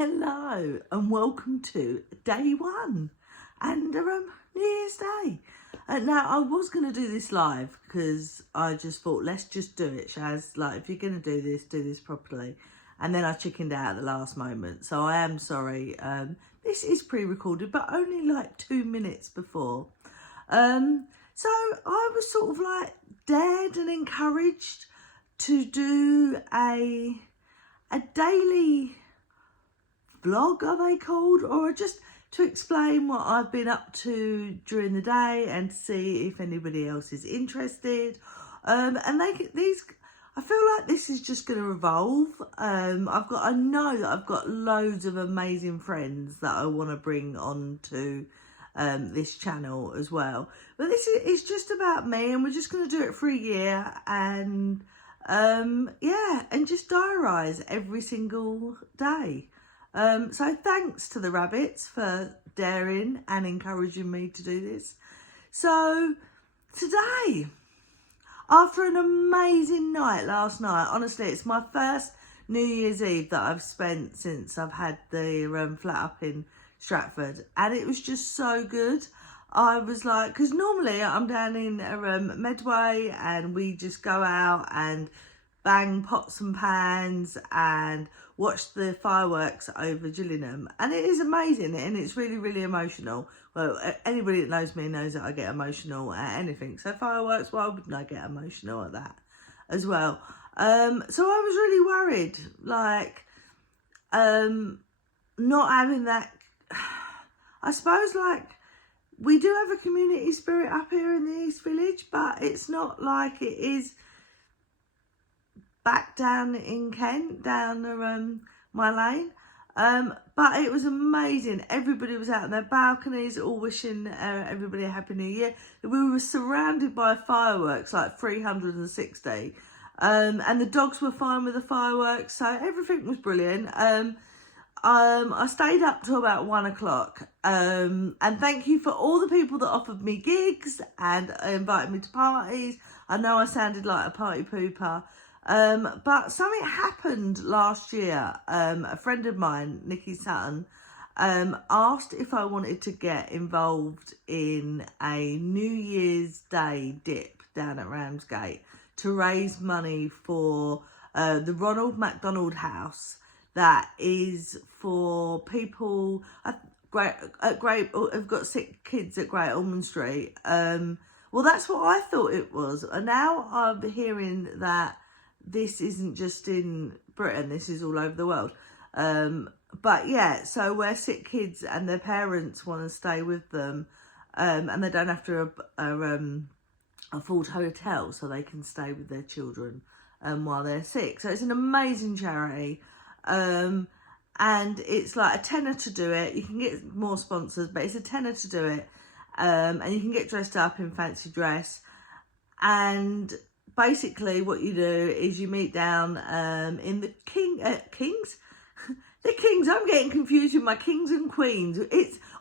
Hello and welcome to day one and New Year's Day. Now I was going to do this live because I just thought let's just do it, Shaz. Like, if you're going to do this properly. And then I chickened out at the last moment, so I am sorry. This is pre-recorded, but only like 2 minutes before. So I was sort of like dared and encouraged to do a daily vlog, are they called, or just to explain what I've been up to during the day and to see if anybody else is interested. And I feel like this is just going to evolve. I know that I've got loads of amazing friends that I want to bring on to this channel as well, but it's just about me, and we're just going to do it for a year, and yeah, and just diarise every single day. So thanks to the rabbits for daring and encouraging me to do this. So today, after an amazing night last night, honestly, it's my first New Year's Eve that I've spent since I've had the flat up in Stratford, and it was just so good. I was like, because normally I'm down in Medway and we just go out and bang pots and pans and watch the fireworks over Gillingham, and it is amazing and it's really, really emotional. Well, anybody that knows me knows that I get emotional at anything, so fireworks, why wouldn't I get emotional at that as well? So I was really worried, like not having that. I suppose, like, we do have a community spirit up here in the East Village, but it's not like it is back down in Kent, down my lane. But it was amazing. Everybody was out on their balconies, all wishing everybody a happy new year. We were surrounded by fireworks, like 360, and the dogs were fine with the fireworks, so everything was brilliant. I stayed up till about 1 o'clock, and thank you for all the people that offered me gigs and invited me to parties. I know I sounded like a party pooper. But something happened last year. A friend of mine, Nikki Sutton, asked if I wanted to get involved in a New Year's Day dip down at Ramsgate to raise money for the Ronald McDonald House, that is for people who've got sick kids at Great Ormond Street. Well, that's what I thought it was, and now I'm hearing that this isn't just in Britain, this is all over the world. But yeah, so where sick kids and their parents want to stay with them, and they don't have to afford hotel, so they can stay with their children while they're sick. So it's an amazing charity, and it's like a tenner to do it. You can get more sponsors, but it's a tenner to do it, and you can get dressed up in fancy dress. And basically what you do is you meet down in the Kings? The Kings, I'm getting confused with my Kings and Queens.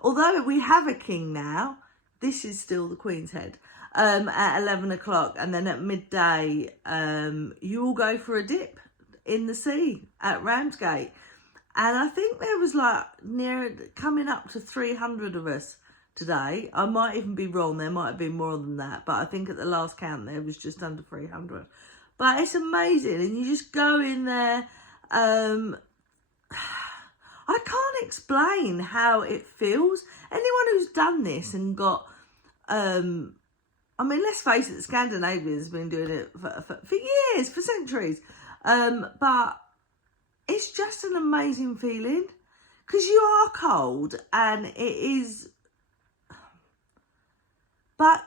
Although we have a king now, this is still the Queen's Head, at 11 o'clock. And then at midday, you all go for a dip in the sea at Ramsgate. And I think there was like coming up to 300 of us today. I might even be wrong, there might have been more than that, but I think at the last count there was just under 300. But it's amazing, and you just go in there. I can't explain how it feels. Anyone who's done this and got I mean, let's face it, Scandinavia's been doing it for years, for centuries, but it's just an amazing feeling, because you are cold and it is. But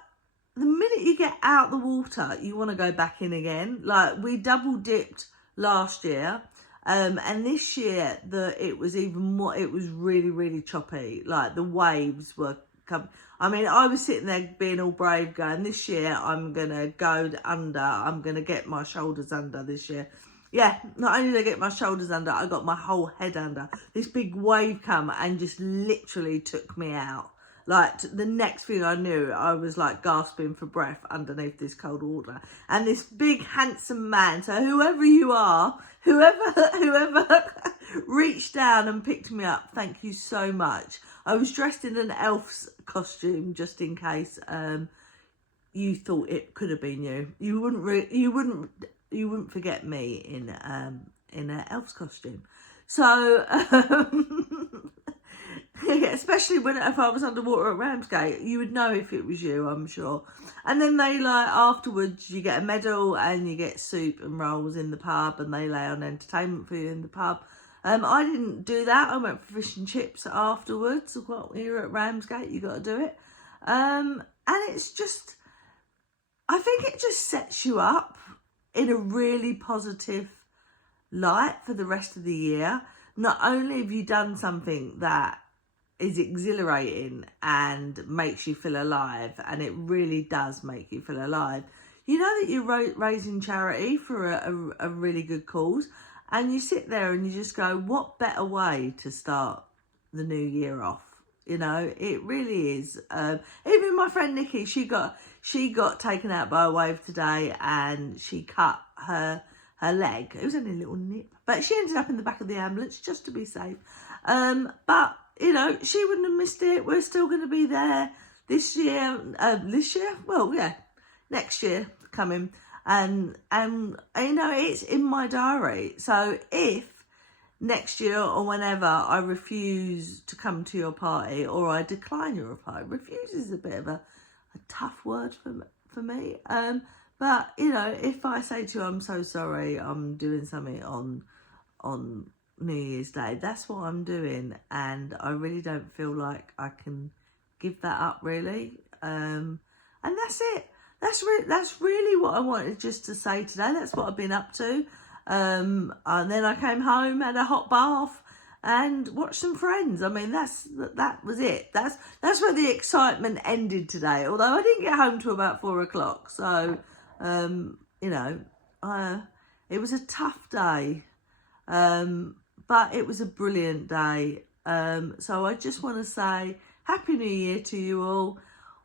the minute you get out the water, you want to go back in again. Like, we double dipped last year, and this year it was even more. It was really, really choppy. Like, the waves were coming. I mean, I was sitting there being all brave, going, this year I'm gonna go under. I'm gonna get my shoulders under this year. Yeah, not only did I get my shoulders under, I got my whole head under. This big wave come and just literally took me out. Like, the next thing I knew, I was like gasping for breath underneath this cold water. And this big handsome man, so whoever you are, whoever reached down and picked me up. Thank you so much. I was dressed in an elf's costume just in case you thought it could have been you. You wouldn't forget me in an elf's costume. So especially if I was underwater at Ramsgate, you would know if it was you, I'm sure. And then they afterwards you get a medal and you get soup and rolls in the pub, and they lay on entertainment for you in the pub. I didn't do that. I went for fish and chips afterwards. Well, here at Ramsgate, you got to do it. And it's just, I think it just sets you up in a really positive light for the rest of the year. Not only have you done something that is exhilarating and makes you feel alive, and it really does make you feel alive. You know that you're raising charity for a really good cause, and you sit there and you just go, what better way to start the new year off? You know, it really is. Even my friend Nikki, she got taken out by a wave today, and she cut her leg. It was only a little nip, but she ended up in the back of the ambulance just to be safe. But you know, she wouldn't have missed it. We're still going to be there this year. Well, yeah, next year coming, and you know, it's in my diary. So if next year or whenever I refuse to come to your party, or I decline your party, refuse is a bit of a tough word for me. But you know, if I say to you, I'm so sorry, I'm doing something on New Year's Day, that's what I'm doing, and I really don't feel like I can give that up, really. And that's it. That's really what I wanted just to say today. That's what I've been up to. And then I came home, had a hot bath, and watched some Friends. I mean, that was it. That's where the excitement ended today. Although I didn't get home till about 4 o'clock. So, you know, it was a tough day. But it was a brilliant day. So I just want to say Happy New Year to you all.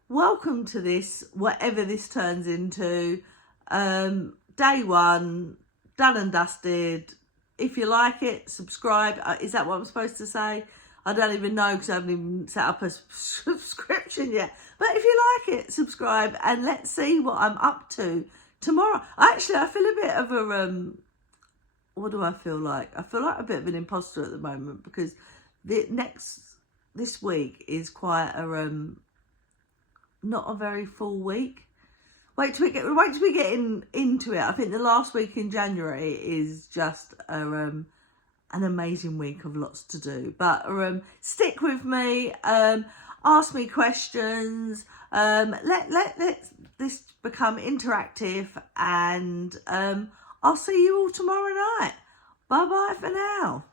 Welcome to this, whatever this turns into. Day one, done and dusted. If you like it, subscribe. Is that what I'm supposed to say? I don't even know, because I haven't even set up a subscription yet. But if you like it, subscribe, and let's see what I'm up to tomorrow. Actually, I feel a bit of a... what do I feel like? I feel like a bit of an imposter at the moment, because this week is quite a not a very full week. Wait till we get into it. I think the last week in January is just an amazing week of lots to do. But stick with me. Ask me questions. Let this become interactive, and I'll see you all tomorrow night. Bye bye for now.